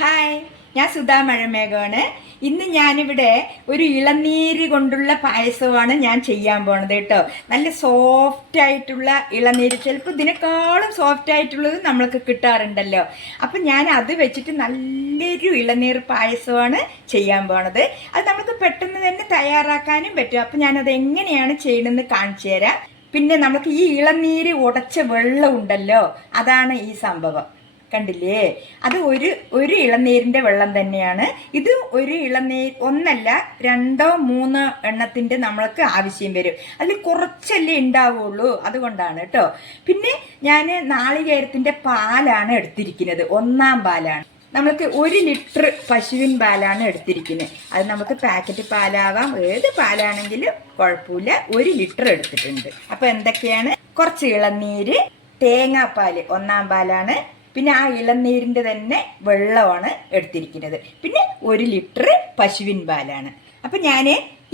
Hi ഞാൻ സുധാ മഴമേഘമാണ്. ഇന്ന് ഞാനിവിടെ ഒരു ഇളനീര് കൊണ്ടുള്ള പായസമാണ് ഞാൻ ചെയ്യാൻ പോണത് കേട്ടോ. നല്ല സോഫ്റ്റ് ആയിട്ടുള്ള ഇളനീര്. ചിലപ്പോൾ ഇതിനേക്കാളും സോഫ്റ്റ് ആയിട്ടുള്ളത് നമ്മൾക്ക് കിട്ടാറുണ്ടല്ലോ. അപ്പം ഞാൻ അത് വെച്ചിട്ട് നല്ലൊരു ഇളനീർ പായസമാണ് ചെയ്യാൻ പോണത്. അത് നമുക്ക് പെട്ടെന്ന് തന്നെ തയ്യാറാക്കാനും പറ്റും. അപ്പം ഞാനത് എങ്ങനെയാണ് ചെയ്യണമെന്ന് കാണിച്ചു തരാം. പിന്നെ നമുക്ക് ഈ ഇളനീര് ഉടച്ച വെള്ളം ഉണ്ടല്ലോ അതാണ് ഈ സംഭവം. കണ്ടില്ലേ? അത് ഒരു ഒരു ഇളനീരിന്റെ വെള്ളം തന്നെയാണ്. ഇത് ഒരു ഇളനീർ ഒന്നല്ല രണ്ടോ മൂന്നോ എണ്ണത്തിന്റെ നമ്മൾക്ക് ആവശ്യം വരും. അതിൽ കുറച്ചല്ലേ ഉണ്ടാവുള്ളൂ അതുകൊണ്ടാണ് കേട്ടോ. പിന്നെ ഞാൻ നാളികേരത്തിന്റെ പാലാണ് എടുത്തിരിക്കുന്നത്. ഒന്നാം പാലാണ്. നമുക്ക് ഒരു ലിറ്റർ പശുവിൻ പാലാണ് എടുത്തിരിക്കുന്നത്. അത് നമുക്ക് പാക്കറ്റ് പാലാവാം. ഏത് പാലാണെങ്കിലും കുഴപ്പമില്ല. ഒരു ലിറ്റർ എടുത്തിട്ടുണ്ട്. അപ്പൊ എന്തൊക്കെയാണ്? കുറച്ച് ഇളനീര് തേങ്ങാപ്പാൽ ഒന്നാം പാലാണ്. പിന്നെ ആ ഇളനീരിന്റെ തന്നെ വെള്ളമാണ് എടുത്തിരിക്കുന്നത്. പിന്നെ ഒരു ലിറ്റർ പശുവിൻ പാലാണ്. അപ്പം ഞാൻ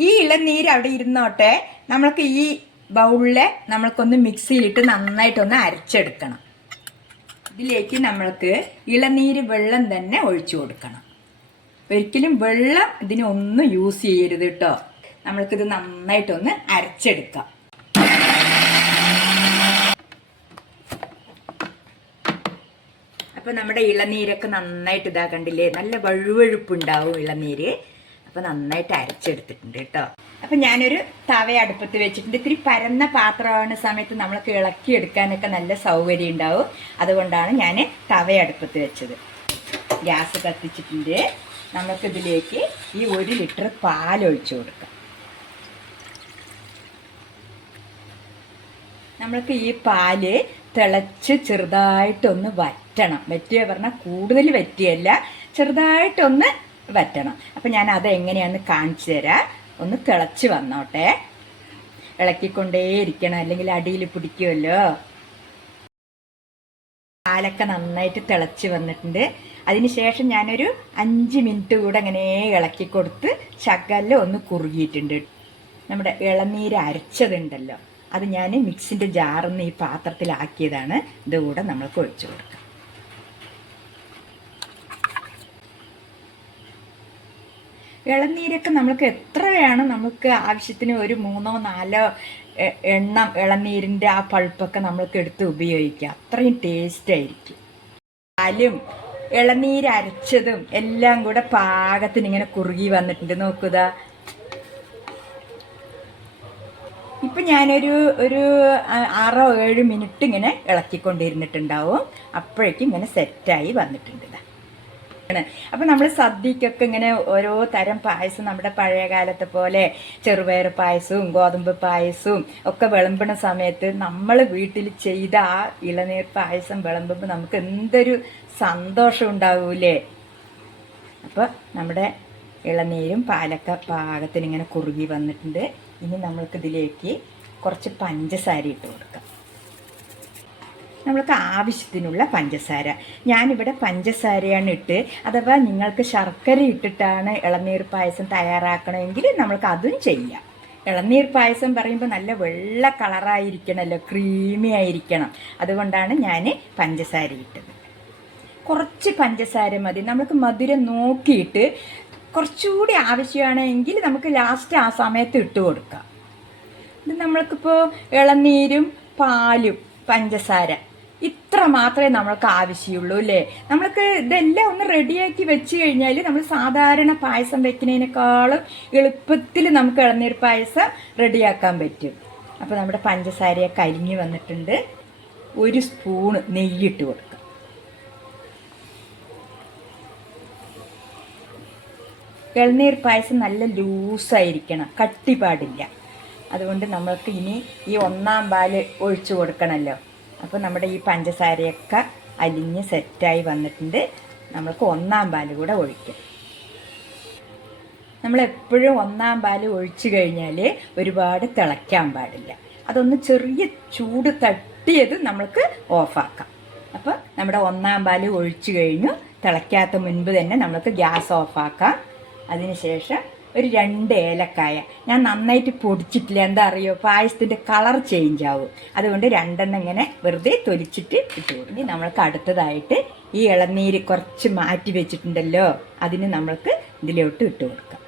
ഈ ഇളനീര് അവിടെ ഇരുന്നോട്ടെ നമ്മൾക്ക് ഈ ബൗളിലെ നമ്മൾക്കൊന്ന് മിക്സിയിലിട്ട് നന്നായിട്ടൊന്ന് അരച്ചെടുക്കണം. ഇതിലേക്ക് നമ്മൾക്ക് ഇളനീര് വെള്ളം തന്നെ ഒഴിച്ചു കൊടുക്കണം. ഒരിക്കലും വെള്ളം ഇതിനൊന്നും യൂസ് ചെയ്യരുത് കേട്ടോ നമ്മൾക്കിത് നന്നായിട്ടൊന്ന് അരച്ചെടുക്കാം. അപ്പോൾ നമ്മുടെ ഇളനീരൊക്കെ നന്നായിട്ട് ഇതാ കണ്ടില്ലേ? നല്ല വഴുവഴുപ്പുണ്ടാവും ഇളനീര്. അപ്പോൾ നന്നായിട്ട് അരച്ചെടുത്തിട്ടുണ്ട് കേട്ടോ. അപ്പം ഞാനൊരു തവ അടുപ്പത്ത് വെച്ചിട്ടുണ്ട്. ഇത്തിരി പരന്ന പാത്രമാവുന്ന സമയത്ത് നമ്മൾക്ക് ഇളക്കി എടുക്കാനൊക്കെ നല്ല സൗകര്യം ഉണ്ടാവും. അതുകൊണ്ടാണ് ഞാൻ തവ അടുപ്പത്ത് വെച്ചത്. ഗ്യാസ് കത്തിച്ചിട്ടുണ്ട്. നമുക്കിതിലേക്ക് ഈ ഒരു ലിറ്റർ പാൽ ഒഴിച്ചു കൊടുക്കാം. നമ്മൾക്ക് ഈ പാൽ തിളച്ച് ചെറുതായിട്ടൊന്ന് വറ്റണം. വറ്റുക പറഞ്ഞാൽ കൂടുതൽ വറ്റിയല്ല ചെറുതായിട്ടൊന്ന് വറ്റണം. അപ്പം ഞാൻ അത് എങ്ങനെയാന്ന് കാണിച്ചു തരാം. ഒന്ന് തിളച്ച് വന്നോട്ടെ. ഇളക്കിക്കൊണ്ടേയിരിക്കണം. അല്ലെങ്കിൽ അടിയിൽ പിടിക്കുമല്ലോ പാലൊക്കെ നന്നായിട്ട് തിളച്ച് വന്നിട്ടുണ്ട്. അതിനുശേഷം ഞാനൊരു അഞ്ച് മിനിറ്റ് കൂടെ അങ്ങനെ ഇളക്കി കൊടുത്ത് ശകലം ഒന്ന് കുറുകിയിട്ടുണ്ട്. നമ്മുടെ ഇളനീര് അരച്ചതുണ്ടല്ലോ. അത് ഞാൻ മിക്സിന്റെ ജാറിന്ന് ഈ പാത്രത്തിലാക്കിയതാണ്. ഇതുകൂടെ നമ്മൾക്ക് ഒഴിച്ചു കൊടുക്കാം. ഇളനീരൊക്കെ നമ്മൾക്ക് എത്ര വേണം? നമുക്ക് ആവശ്യത്തിന് ഒരു മൂന്നോ നാലോ എണ്ണം ഇളനീരിന്റെ ആ പൾപ്പൊക്കെ നമ്മൾക്ക് എടുത്ത് ഉപയോഗിക്കാം. അത്രയും ടേസ്റ്റ് ആയിരിക്കും. പാലും ഇളനീരരച്ചതും എല്ലാം കൂടെ പാകത്തിന് ഇങ്ങനെ കുറുകി വന്നിട്ടുണ്ട്. നോക്കുക ഇപ്പൊ ഞാനൊരു ഒരു ആറോ ഏഴ് മിനിറ്റ് ഇങ്ങനെ ഇളക്കിക്കൊണ്ടിരുന്നിട്ടുണ്ടാവും. അപ്പോഴേക്കും ഇങ്ങനെ സെറ്റായി വന്നിട്ടുണ്ട് അപ്പൊ നമ്മൾ സദ്യക്കൊക്കെ ഇങ്ങനെ ഓരോ തരം പായസം നമ്മുടെ പഴയ കാലത്തെ പോലെ ചെറുപയർ പായസവും ഗോതമ്പ് പായസവും ഒക്കെ വിളമ്പണ സമയത്ത് നമ്മൾ വീട്ടിൽ ചെയ്ത ആ ഇളനീർ പായസം വിളമ്പുമ്പോൾ നമുക്ക് എന്തൊരു സന്തോഷം ഉണ്ടാവൂലേ? അപ്പോൾ നമ്മുടെ ഇളനീരും പാലക്ക പാകത്തിന് ഇങ്ങനെ കുറുകി വന്നിട്ടുണ്ട്. ഇനി നമ്മൾക്ക് ഇതിലേക്ക് കുറച്ച് പഞ്ചസാര ഇട്ട് കൊടുക്കാം. നമ്മൾക്ക് ആവശ്യത്തിനുള്ള പഞ്ചസാര. ഞാനിവിടെ പഞ്ചസാരയാണ് ഇട്ട് അഥവാ നിങ്ങൾക്ക് ശർക്കര ഇട്ടിട്ടാണ് ഇളനീർ പായസം തയ്യാറാക്കണമെങ്കിൽ നമ്മൾക്ക് അതും ചെയ്യാം. ഇളനീർ പായസം പറയുമ്പോൾ നല്ല വെള്ള കളറായിരിക്കണമല്ലോ ക്രീമി ആയിരിക്കണം. അതുകൊണ്ടാണ് ഞാൻ പഞ്ചസാര ഇട്ടത്. കുറച്ച് പഞ്ചസാര മതി. നമുക്ക് മധുരം നോക്കിയിട്ട് കുറച്ചുകൂടി ആവശ്യമാണെങ്കിൽ നമുക്ക് ലാസ്റ്റ് ആ സമയത്ത് ഇട്ട് കൊടുക്കാം. ഇത് നമ്മൾക്കിപ്പോൾ ഇളനീരും പാലും പഞ്ചസാര ഇത്ര മാത്രമേ നമ്മൾക്ക് ആവശ്യമുള്ളൂ അല്ലേ? നമ്മൾക്ക് ഇതെല്ലാം ഒന്ന് റെഡിയാക്കി വെച്ച് കഴിഞ്ഞാൽ നമ്മൾ സാധാരണ പായസം വെക്കുന്നതിനേക്കാളും എളുപ്പത്തിൽ നമുക്ക് ഇളനീർ പായസം റെഡിയാക്കാൻ പറ്റും. അപ്പോൾ നമ്മുടെ പഞ്ചസാരയൊക്കെ അരിഞ്ഞ് വന്നിട്ടുണ്ട്. ഒരു സ്പൂണ് നെയ്യിട്ട് കൊടുക്കുക ഇളനീർ പായസം നല്ല ലൂസായിരിക്കണം. കട്ടി പാടില്ല അതുകൊണ്ട് നമ്മൾക്ക് ഇനി ഈ ഒന്നാം പാൽ ഒഴിച്ചു കൊടുക്കണമല്ലോ അപ്പോൾ നമ്മുടെ ഈ പഞ്ചസാരയൊക്കെ അലിഞ്ഞ് സെറ്റായി വന്നിട്ടുണ്ട്. നമ്മൾക്ക് ഒന്നാം പാൽ കൂടെ ഒഴിക്കും. നമ്മളെപ്പോഴും ഒന്നാം പാൽ ഒഴിച്ചു കഴിഞ്ഞാൽ ഒരുപാട് തിളയ്ക്കാൻ പാടില്ല. അതൊന്ന് ചെറിയ ചൂട് തട്ടിയത് നമ്മൾക്ക് ഓഫാക്കാം. അപ്പോൾ നമ്മുടെ ഒന്നാം പാൽ ഒഴിച്ചു കഴിഞ്ഞു. തിളയ്ക്കാത്ത മുൻപ് തന്നെ നമ്മൾക്ക് ഗ്യാസ് ഓഫാക്കാം. അതിനുശേഷം ഒരു രണ്ട് ഏലക്കായ. ഞാൻ നന്നായിട്ട് പൊടിച്ചിട്ടില്ല എന്താ അറിയോ? പായസത്തിന്റെ കളർ ചേഞ്ച് ആവും. അതുകൊണ്ട് രണ്ടെണ്ണം ഇങ്ങനെ വെറുതെ തൊലിച്ചിട്ട് ഇട്ട് ഇനി നമ്മൾക്ക് അടുത്തതായിട്ട് ഈ ഇളനീര് കുറച്ച് മാറ്റി വെച്ചിട്ടുണ്ടല്ലോ അതിന് നമ്മൾക്ക് ഇതിലോട്ട് ഇട്ട് കൊടുക്കാം.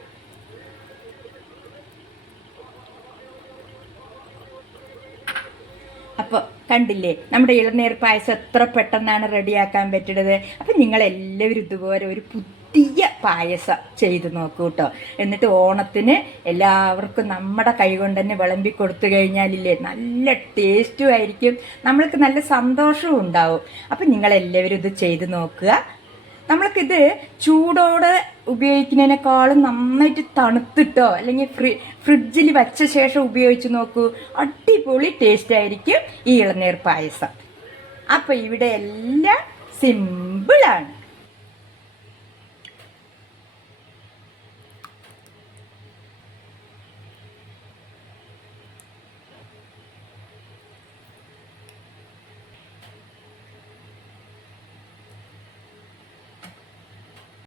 അപ്പോൾ കണ്ടില്ലേ നമ്മുടെ ഇളനീർ പായസം എത്ര പെട്ടെന്നാണ് റെഡിയാക്കാൻ പറ്റുന്നത് അപ്പം നിങ്ങളെല്ലാവരും ഇതുപോലെ ഒരു പുതിയ പായസം ചെയ്ത് നോക്കൂ കേട്ടോ എന്നിട്ട് ഓണത്തിന് എല്ലാവർക്കും നമ്മുടെ കൈകൊണ്ട് തന്നെ വിളമ്പി കൊടുത്തു കഴിഞ്ഞാലില്ലേ നല്ല ടേസ്റ്റും ആയിരിക്കും. നമ്മൾക്ക് നല്ല സന്തോഷവും ഉണ്ടാവും. അപ്പം നിങ്ങളെല്ലാവരും ഇത് ചെയ്ത് നോക്കുക. നമ്മൾക്കിത് ചൂടോടെ ഉപയോഗിക്കുന്നതിനേക്കാളും നന്നായിട്ട് തണുത്തിട്ടോ അല്ലെങ്കിൽ ഫ്രി ഫ്രിഡ്ജിൽ വച്ച ശേഷം ഉപയോഗിച്ച് നോക്കൂ. അടിപൊളി ടേസ്റ്റ് ആയിരിക്കും ഈ ഇളനീർ പായസം. അപ്പം ഇവിടെ എല്ലാം സിമ്പിളാണ്.